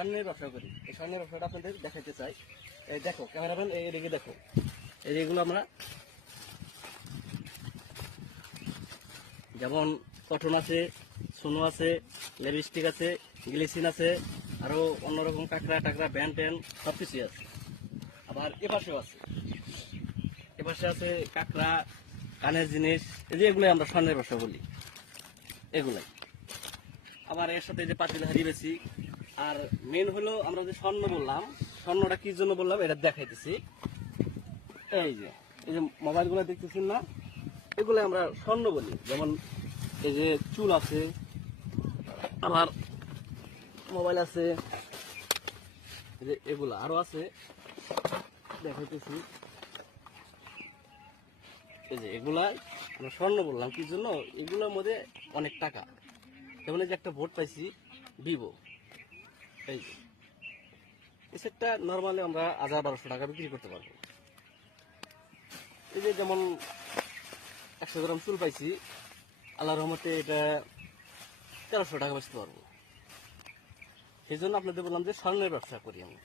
স্বর্ণের ব্যবসা করি। এই স্বর্ণের ব্যবসাটা আপনাদের দেখাইতে চাই। এই দেখো ক্যামেরাম্যান, এইদিকে দেখো, এই যেগুলো আমরা যেমন কটন আছে, সোনো আছে, লিপস্টিক আছে, গ্লিসিন আছে, আরো অন্যরকম কাঁকড়া টাকড়া ব্যান্ড ট্যান সবকিছুই আছে। আবার এপাশেও আছে, এপাশে আছে কাঁকড়া, কানের জিনিস, এই যে এগুলোই আমরা স্বর্ণের ব্যবসা বলি, এগুলাই। আবার এর সাথে যে পাতিল হাড়ি বেশি। আর মেন হলো আমরা যে স্বর্ণ বললাম, স্বর্ণটা কি জন্য বললাম এটা দেখাইতেছি। এই যে মোবাইলগুলো দেখতেছেন না, এগুলো আমরা স্বর্ণ বলি। যেমন এই যে চুল আছে, আবার মোবাইল আছে, এই যে এগুলা আরো আছে দেখাইতেছি। এই যে এগুলা আমরা স্বর্ণ বললাম কি জন্য, এগুলোর মধ্যে অনেক টাকা। যেমন এই যে একটা ভোট পাইছি ভিভো, এই যে এই সেটটা নর্মালি আমরা 1000-1200 টাকা বিক্রি করতে পারবো। এই যে যেমন 100 গ্রাম চুল পাইছি, আল্লাহর রহমতে এটা 1300 টাকা বেচতে পারবো। সেই জন্য আপনাদের বললাম যে স্বর্ণের ব্যবসা করি আমি।